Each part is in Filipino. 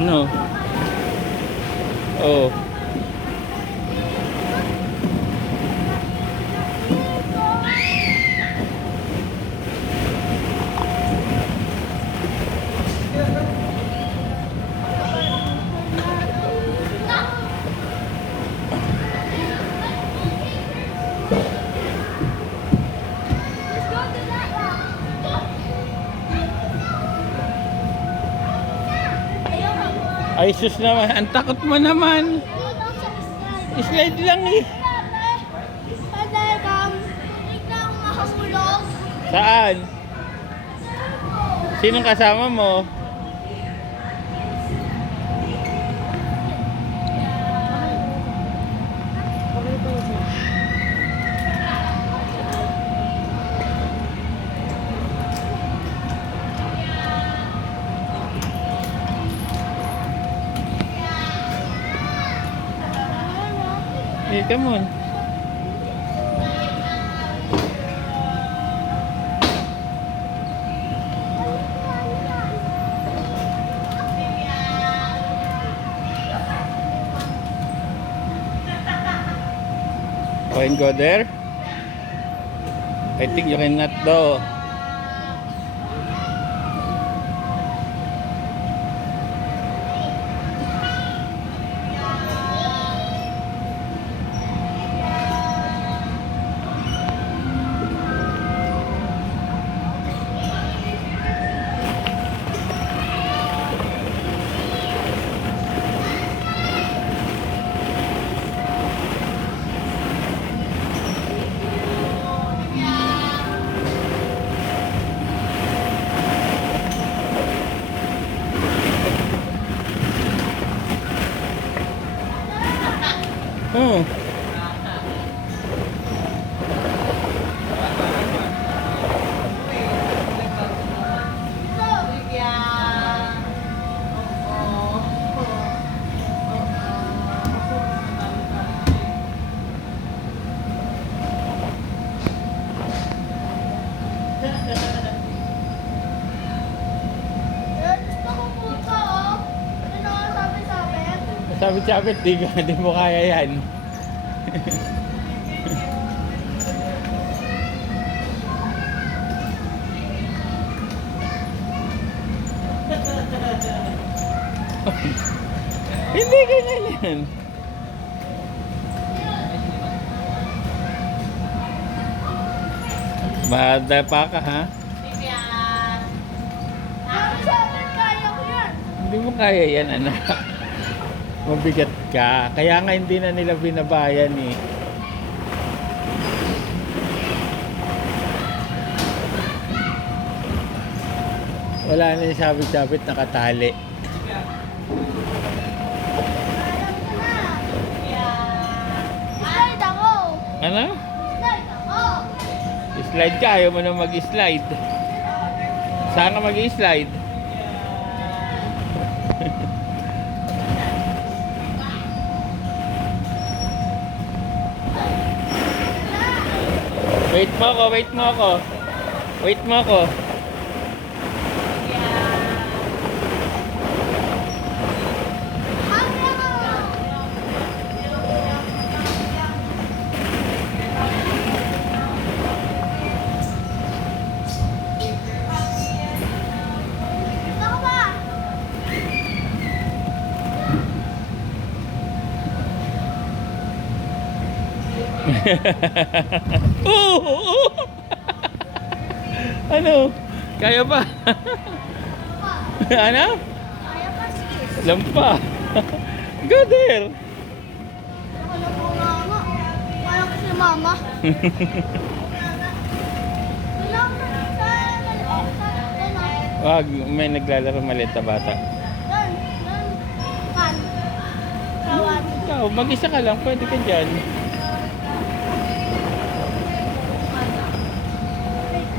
No. Oh. Ay sus naman, ang takot mo naman. Slide lang eh. Saan? Sinong kasama mo? Hey, come on. Oh, and go there? I think you cannot though. Oh. Sabit-sabit, di mo kaya yan. Hindi ganyan yan. Bada pa ka ha? Hindi mo kaya yan anak. Mabigat ka. Kaya nga hindi na nila binabayan eh. Wala na yung sabit-sabit nakatali. Slide ako! Ano? Slide ako! Slide ka. Ayaw mo na mag-slide. Saan ka mag-slide? Wait mo ako, wait mo ako. Wait mo ako. Oh! Ano? Kaya pa? Ano? Kaya pa, sis. Lampa. Go there. Ako na po nga nga. Kaya ko si mama. Wala ko na sa maliit. Wag, may naglalaro maliit na bata. Doon. Kan. Kawan. Ikaw, mag-isa ka lang, pwede ka dyan.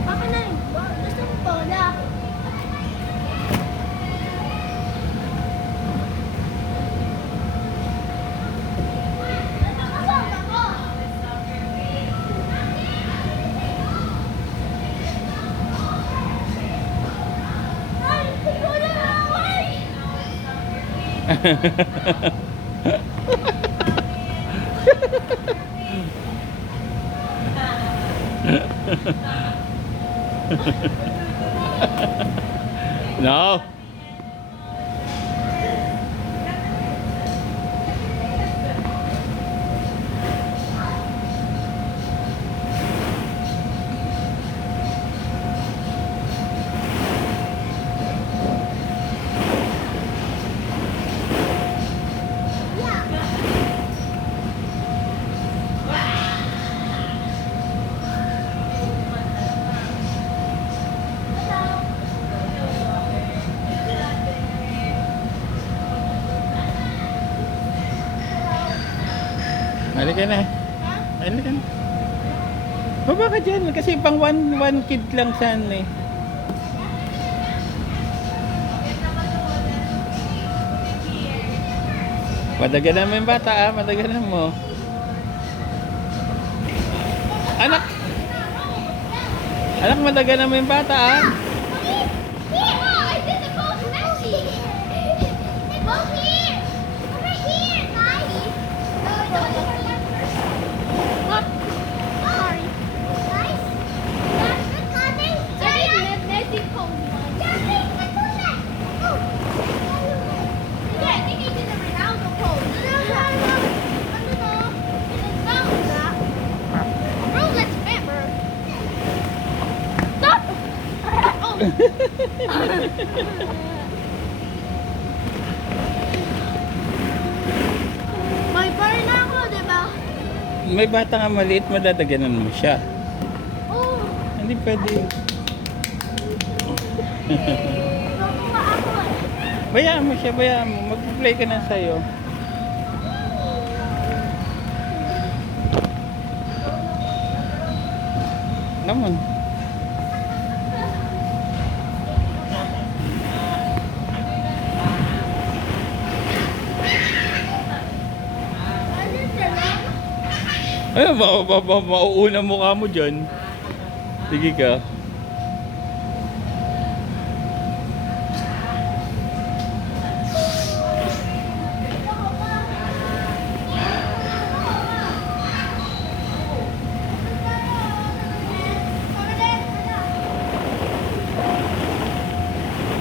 Baka na rin. Gusto mo bola. Kasama ko. Ay, siguro na ako. No. Halika na. Halika na. Baba ka dyan. Kasi pang one kid lang saan eh. Madaganan mo yung bata ah. Madaganan mo. Anak. Anak, madaganan mo yung bata ah. May bar na ako, diba? May bata nga maliit, madadaganan mo siya. Oo. Hindi pwede. Tutuwa ako. Bayaan mo siya, bayaan mo. Mag-play ka na sa'yo. Naman. Ano sila? Ay, mauuna mukha mo dyan. Sige ka.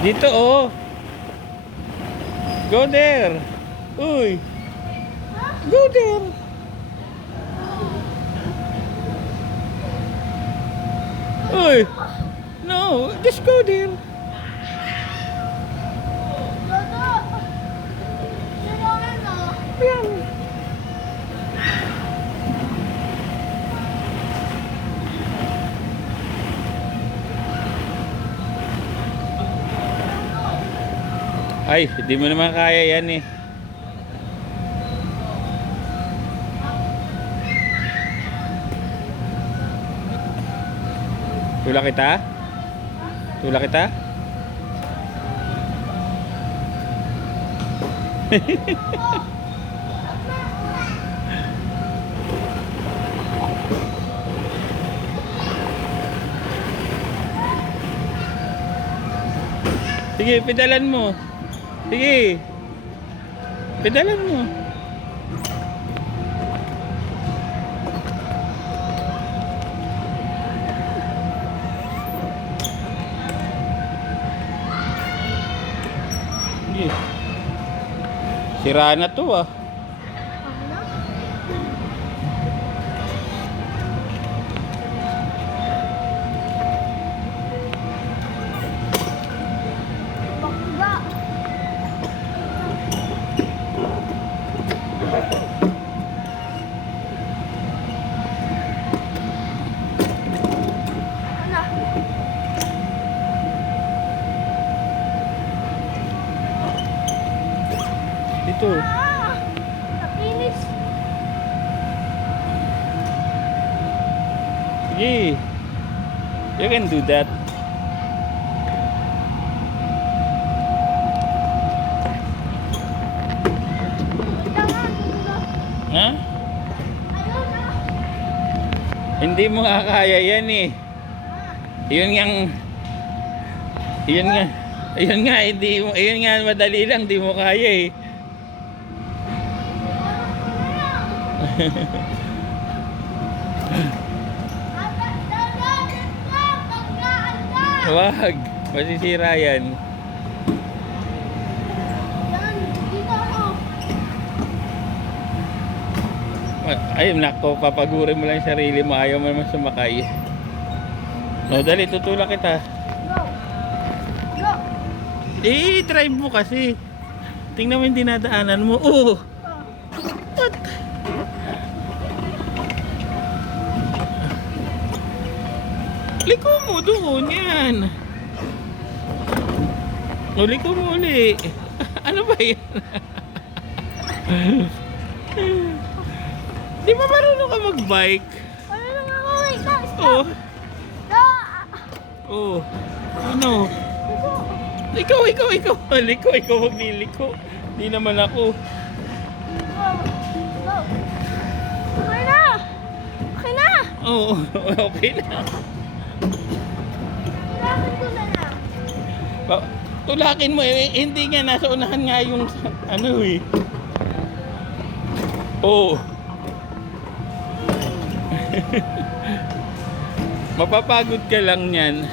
Dito oh. Go there. Uy. Go there. Uy. No, just go there. Lodo. Sino ano? Ayan. Ay, hindi mo naman kaya yan eh. Tulak kita? Tulak kita? Sige, pedalan mo. Sige. Pedalan mo. Sige. Sira na to ah. Bakla. Ano? Dito. Ah! Napinis. Sige. You can do that. Ito nga, dito. Ha? Ayun na. Hindi mo nga kaya yan eh. Yun ngang yun nga hindi mo, yun nga madali lang, di mo kaya eh. Wag, masisira yan. Yan, dito ako. Ay, nako, papagurin mo lang yung sarili mo. Ayaw mo naman sumakay. No, dali, tutulak kita. Go. Go. Drive mo kasi. Tingnan mo yung dinadaanan mo. Oh! What? Liko mo doon, yan. Liko mo uli. Ano ba yan? Di ba marunong ka mag-bike? Ano lang ako? Wait, go. Oh. Stop. Go. Oh. Ano? Go. Ikaw. Ikaw wag niliko. Di naman ako. Go. Go. Okay na. Okay na. Oo, okay na. Tulakan ko na lang. Tulakin mo eh. Hindi nga, nasa unahan nga yung ano eh. Oo. Mapapagod ka lang yan.